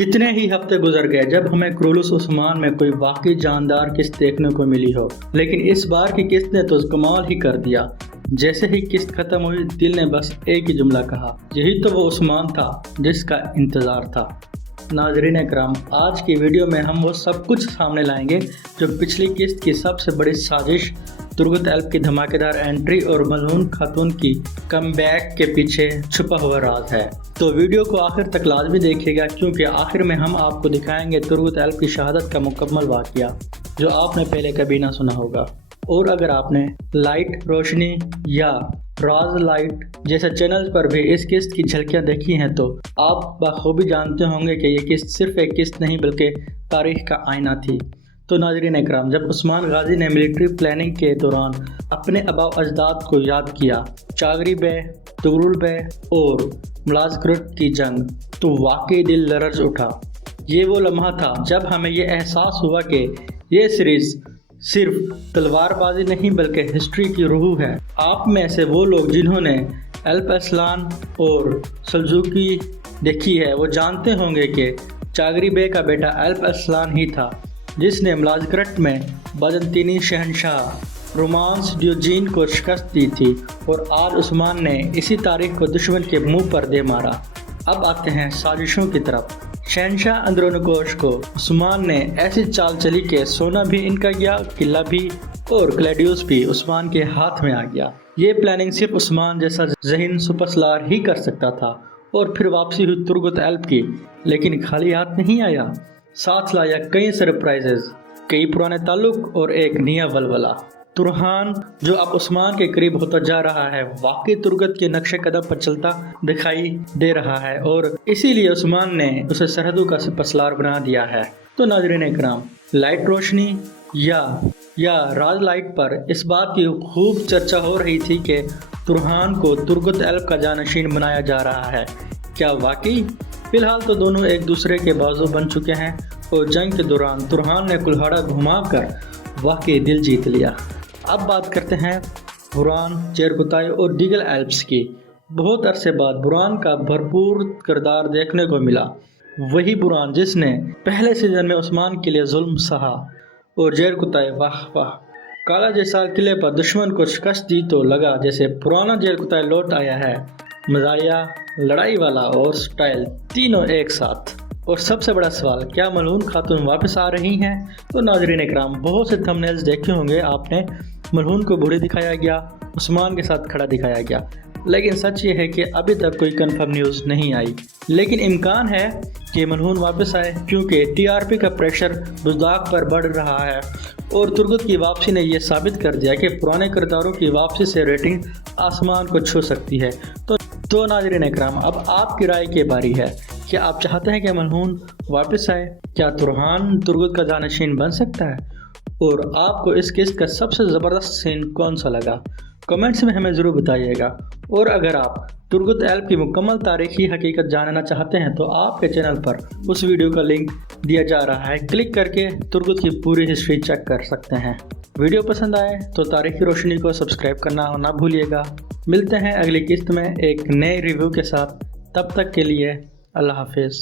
कितने ही हफ्ते गुजर गए जब हमें क्रूलुस उस्मान में कोई वाकई जानदार किस्त देखने को मिली हो, लेकिन इस बार की किस्त ने तो कमाल ही कर दिया। जैसे ही किस्त खत्म हुई, दिल ने बस एक ही जुमला कहा, यही तो वो उस्मान था जिसका इंतज़ार था। नाज़रीन इकराम, आज की वीडियो में हम वो सब कुछ सामने लाएंगे जो पिछली किस्त की सबसे बड़ी साजिश, तुर्गत एल्प की धमाकेदार एंट्री और मलून खातून की कमबैक के पीछे छुपा हुआ राज है। तो वीडियो को आखिर तक लाजमी देखिएगा, क्योंकि आखिर में हम आपको दिखाएंगे तुर्गत एल्प की शहादत का मुकम्मल वाक़या जो आपने पहले कभी ना सुना होगा। और अगर आपने लाइट रोशनी या राज लाइट जैसे चैनल्स पर भी इस किस्त की झलकियां देखी हैं, तो आप बखूबी जानते होंगे कि ये किस्त सिर्फ एक किस्त नहीं बल्कि तारीख का आईना थी। तो नाज़रीन इकराम, जब उस्मान गाजी ने मिलिट्री प्लानिंग के दौरान अपने आबाओ अजदाद को याद किया, चागरी बे, तुगरुल बे और मलाज़करट की जंग, तो वाकई दिल लरज़ उठा। ये वो लम्हा था जब हमें ये एहसास हुआ कि ये सीरीज़ सिर्फ तलवारबाजी नहीं बल्कि हिस्ट्री की रूह है। आप में से वो लोग जिन्होंने अल्प अरसलान और सल्जूकी देखी है, वो जानते होंगे कि चागरी बे का बेटा अल्प अरसलान ही था जिसने मलाज़करट में बाज़ंतीनी शहनशाह रोमांस डियोजीन को शिकस्त दी थी, और आज उस्मान ने इसी तारीख को दुश्मन के मुंह पर दे मारा। अब आते हैं साजिशों की तरफ। शहनशाह अंद्रोनकोश को उस्मान ने ऐसी चाल चली कि सोना भी इनका गया, किला भी और ग्लैडियोस भी उस्मान के हाथ में आ गया। ये प्लानिंग सिर्फ उस्मान जैसा ज़हीन सुपरस्टार ही कर सकता था। और फिर वापसी हुई तुर्गत एल्प की, लेकिन खाली हाथ नहीं आया, साथ लाया कई सरप्राइजेज, कई पुराने ताल्लुक और एक नया वलवला। तुरहान जो अब उस्मान के करीब होता जा रहा है, वाकई तुर्गत के नक्शे कदम पर चलता दिखाई दे रहा है, और इसीलिए उस्मान ने उसे सरहदों का सिपहसालार बना दिया है। तो नाज़रीन इकराम, लाइट रोशनी या राज लाइट पर इस बात की खूब चर्चा हो रही थी कि तुरहान को तुर्गत एल्प का जानशीन बनाया जा रहा है। क्या वाकई? फिलहाल तो दोनों एक दूसरे के बाजू बन चुके हैं, और जंग के दौरान तुरहान ने कुल्हाड़ा घुमाकर वाकई दिल जीत लिया। अब बात करते हैं बुरान, चेरकुताई और दीगर एल्प्स की। बहुत अरसे बाद बुरान का भरपूर किरदार देखने को मिला। वही बुरान जिसने पहले सीजन में उस्मान के लिए जुल्म सहा, और चेरकुताई वाह वाह, काला जैसा किले पर दुश्मन को शिकस्त दी तो लगा जैसे पुराना चेरकुताई लौट आया है। मज़ाया, लड़ाई वाला और स्टाइल तीनों एक साथ। और सबसे बड़ा सवाल, क्या मलून खातून वापस आ रही हैं? तो नाज़रीन इकराम, बहुत से थंबनेल्स देखे होंगे आपने, मलून को बूढ़ी दिखाया गया, उस्मान के साथ खड़ा दिखाया गया, लेकिन सच ये है कि अभी तक कोई कंफर्म न्यूज़ नहीं आई। लेकिन इम्कान है कि मलून वापस आए, क्योंकि टीआरपी का प्रेशर बुज़दाक पर बढ़ रहा है, और तुर्गत की वापसी ने यह साबित कर दिया कि पुराने किरदारों की वापसी से रेटिंग आसमान को छू सकती है। तो नाज़रीन इकराम, अब आपकी राय की बारी है। क्या आप चाहते हैं कि मलून वापस आए? क्या तुरहान तुर्गत का जानशीन बन सकता है? और आपको इस किस्त का सबसे ज़बरदस्त सीन कौन सा लगा? कमेंट्स में हमें ज़रूर बताइएगा। और अगर आप तुर्गत एल्प की मुकम्मल तारीखी हकीकत जानना चाहते हैं, तो आपके चैनल पर उस वीडियो का लिंक दिया जा रहा है, क्लिक करके तुर्गत की पूरी हिस्ट्री चेक कर सकते हैं। वीडियो पसंद आए तो तारीखी रोशनी को सब्सक्राइब करना ना भूलिएगा। मिलते हैं अगली किस्त में एक नए रिव्यू के साथ। तब तक के लिए अल्लाह हाफिज़।